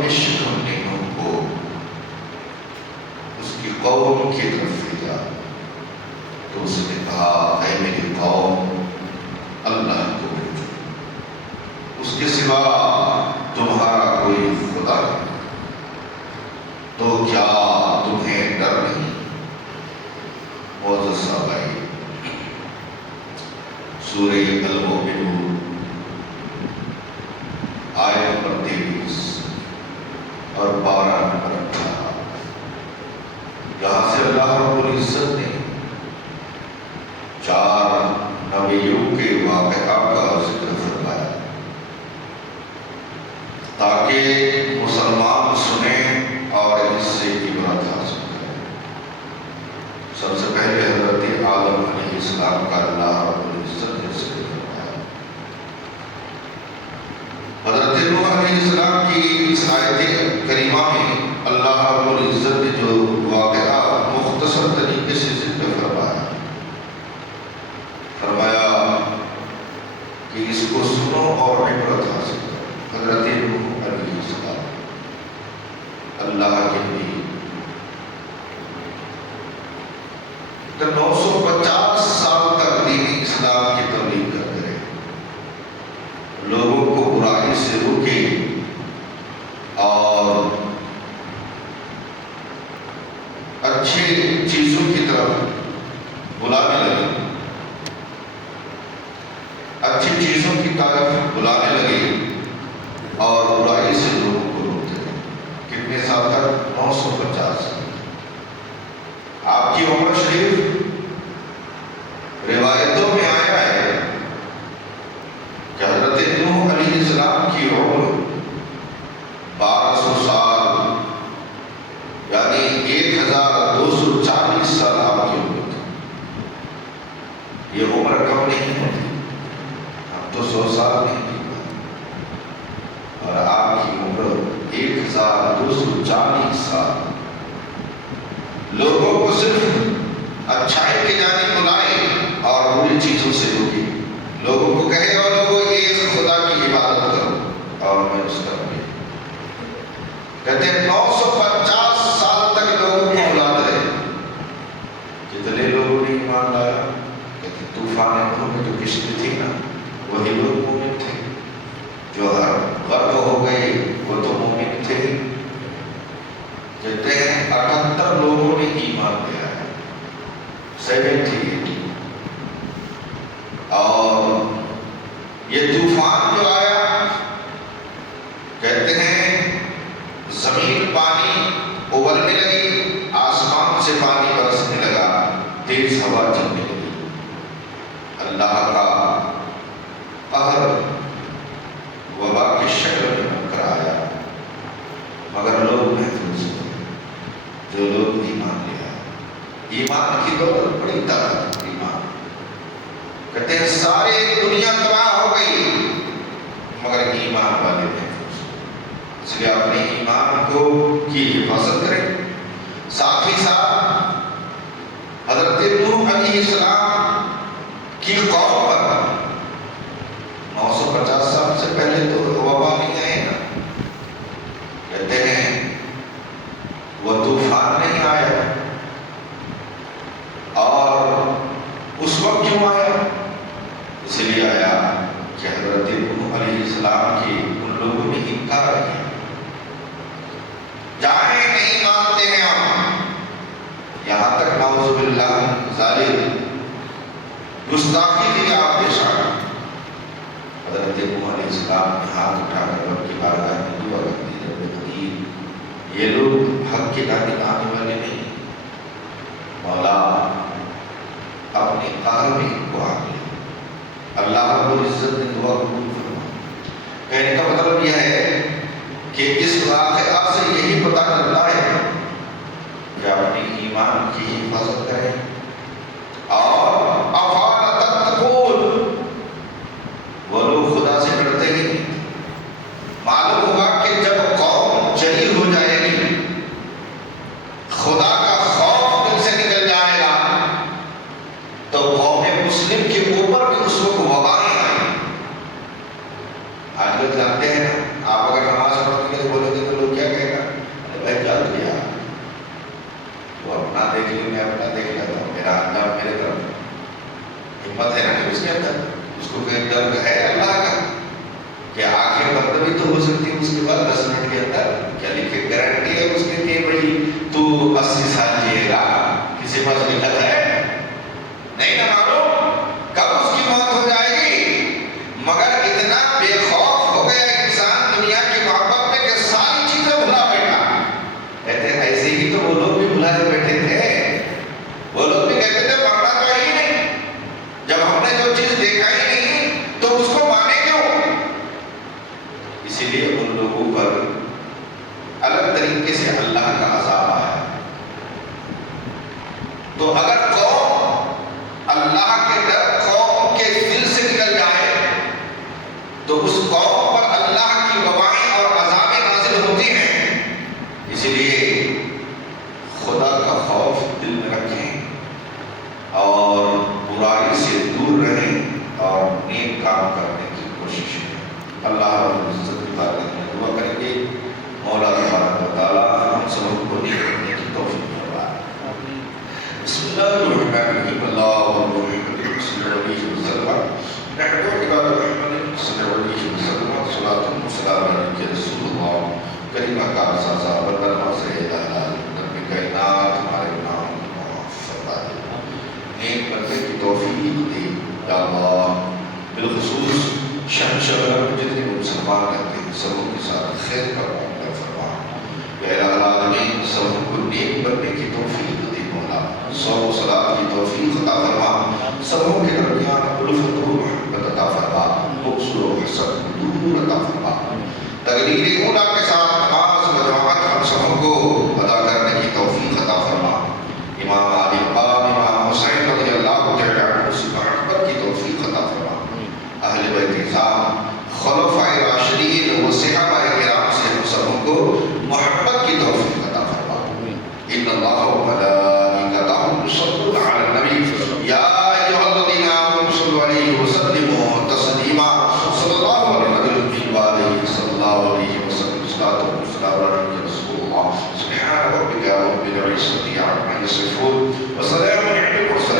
فرعون کے شکنوں کو اس کی قوم کی طرف بھیجا تو اس نے کہا اے میری قوم اللہ کو بھیجو، اس کے سوا تمہارا کوئی خدا نہیں، تو کیا تمہیں ڈر نہیں؟ معزز صاحب آئی سورہ المؤمنون آیت نمبر 23 اور 12 نمبر 18، یہاں سے اللہ رب العزت نے 4 نبیوں کے واقعات کا ذکر فرمایا تاکہ مسلمان سنیں اور اس سے عبرت حاصل کریں۔ سب سے پہلے حضرت آدم علیہ السلام کا اللہ رب العزت نے ذکر فرمایا۔ حضرت نوح علیہ السلام کی اس آیت کریمہ میں اللہ رب العزت نے جو واقعہ مختصر طریقے سے ذکر فرمایا کہ اس کو سنو اور عبرت حاصل کرو۔ حضرت نوح علیہ السلام اللہ کے نبی 950 سال تک دین اسلام کی تبلیغ کرتے رہے، لوگوں کو برائی سے روکے اور اچھی چیزوں کی طرف بلانے لگے، اچھی چیزوں کی طرف بلانے لگے اور برائی سے لوگوں کو روکتے رہے۔ کتنے سال تک؟ 950 سال۔ آپ کی عمر شریف روایتوں میں آیا ہے کہ حضرت نوح علیہ السلام کی عمر 1200 سال یعنی 1240 سال آپ کی عمر تھی۔ یہ عمر کم نہیں ہوتی، ہم تو 100 سال نہیں جیتے اور آپ کی عمر 1240 سال۔ لوگوں کو صرف اچھائی کی جانب بلائیں اور بری چیزوں سے روکیں، لوگوں کو کہے اور لوگوں ایک خدا کی عبادت کرو اور میں اس کا بھی کہتے ہیں 950 سال تک لوگوں کو بلاتے رہے۔ جتنے لوگوں نے ایمان لایا، کہتے طوفان نوح میں جو کشتی تھی نا وہی لوگ مومن تھے، جو غرق ہو گئے وہ تو مومن تھے۔ کہتے ہیں 78 لوگوں نے ایمان لیا ہے، 70۔ اور یہ طوفان جو آیا کہتے ہیں زمین پانی ابلنے لگی، آسمان سے پانی برسنے لگا، تیز ہوا چلنے لگی، اللہ کا قہر وبا کی شکل میں بن کر آیا، مگر لوگ محفوظ ہوئے جو لوگ ایمان لیا۔ ایمان کی دولت بڑی طاقت، ایمان کہتے ہیں سارے دنیا تباہ ہو گئی مگر ایمان والے محفوظ ہوئے۔ اس لیے اپنے ایمان کو کی حفاظت کریں۔ ساتھ ہی ساتھ حضرت نوح علیہ السلام کی قوم پر 950 سال سے پہلے تو وبا نہیں آئے نا، کہتے ہیں وہ طوفان نہیں آیا، اور اس وقت کیوں آیا؟ اس لیے آیا کہ حضرت نوح علیہ السلام کی ان لوگوں نے انکار کیا، جائیں نہیں مانتے ہیں ہم، یہاں تک نعوذ باللہ ظالم گستاخی کی آپ پیش آ گئے۔ حضرت نوح علیہ السلام نے ہاتھ اٹھا کر رب کی بارگاہ میں دعا کرتی، رب قدیر یہ لوگ حق کی جانب آنے والے نہیں، مولا اپنے قہر میں ان کو آگ لے۔ اللہ رب العزت نے دعا قبول فرمائی۔ کہنے کا مطلب یہ ہے کہ اس واقعہ سے یہی پتہ چلتا ہے کہ اپنے ایمان کی حفاظت کریں اور افعال تتقون، وہ لوگ خدا سے ڈرتے ہی نہیں۔ معلوم ہوگا کہ جب قوم جلی ہو جائے گی، خدا کا خوف دل سے نکل جائے گا، تو قوم مسلم کے اوپر بھی اس وقت وبائیں آئیں۔ آج لوگ جانتے ہیں نا، آپ اگر نماز پڑھنے کے لیے بولیں گے تو لوگ کے اندر اس کو کوئی ڈر ہے اللہ کا کہ آنکھیں بند بھی تو ہو سکتی ہے اس کے بعد 10 منٹ کے اندر؟ کیا لکھے گارنٹی ہے اس کے کہ بھائی تو 80 سال جیے گا؟ کسی پاس لکھت ہے؟ نہیں نہ معلوم کب اس کی موت ہو جائے گی، مگر اتنا بے خوف ہو گیا انسان دنیا کی محبت میں کہ ساری چیزیں بھلا بیٹھا۔ کہتے ہیں ایسے ہی تو وہ لوگ بھی بھلائے بیٹھے تھے، وہ لوگ بھی کہتے تھے مرنا تو ہے ہی نہیں، جب ہم نے جو چیز دیکھا ہی نہیں تو اس کو مانے کیوں؟ اسی لیے ان لوگوں پر الگ طریقے سے اللہ کا عذاب آیا۔ تو اگر قوم اللہ کے ڈر قوم کے دل سے نکل جائے تو اس قوم پر اللہ کی وبائیں اور عذابیں نازل ہوتی ہیں۔ اسی لیے خدا کا خوف دل میں رکھیں اور برائی سے دور رہیں اور نیک کام کرنے کی کوشش کریں۔ اللہ رب العزت دعا کریں گے مولا تبارک و تعالیٰ ہم سب کو نیک کرنے کی توفیق فرمائے۔ بسم اللہ الرحمن الرحیم، اللہم صل علیہ وسلم، نحمد عباد الرحمن صلی علیہ وسلم، صلاۃ والسلام علیہ رسول اللہ کریمہ کا اساسہ بندہ نواز رب کائنات ہمارے نام فرما دے، نیک بننے کی توفیق دے یا اللہ۔ بالخصوص شہنشاہ جتنے مسلمان رہتے ہیں سبوں کے ساتھ خیر کا معاملہ فرما، یا الہ العالمین سبوں کو نیک بننے کی توفیق دے مولا، صوم و صلاۃ کی توفیق عطا فرما، سبوں کے درمیان الفت و محبت عطا فرما، بغض و حسد دور عطا فرما، تقریر اولیٰ کے ساتھ نماز و جماعت ہم سبوں کو ادا کرنے کی توفیق عطا فرما، امام علی مقام امام حسین رضی اللہ تعالیٰ عنہ سے محبت کی توفیق عطا فرما، اہل بیت نظام خلفائے راشدین و صحابہ کرام سے ہم سبوں کو محبت کی توفیق عطا فرما۔ ان اللہ و ملائکتہ یصلون علی النبی یا ایھا الذین آمنوا صلوا علیہ وسلموا تسلیما، صلی اللہ علیہ وآلہ صلی اللہ علیہ وسلم، صلاۃ والسلام علیہ رسول اللہ، سبحان ربک رب العزۃ عما یصفون وسلام علی المرسلین۔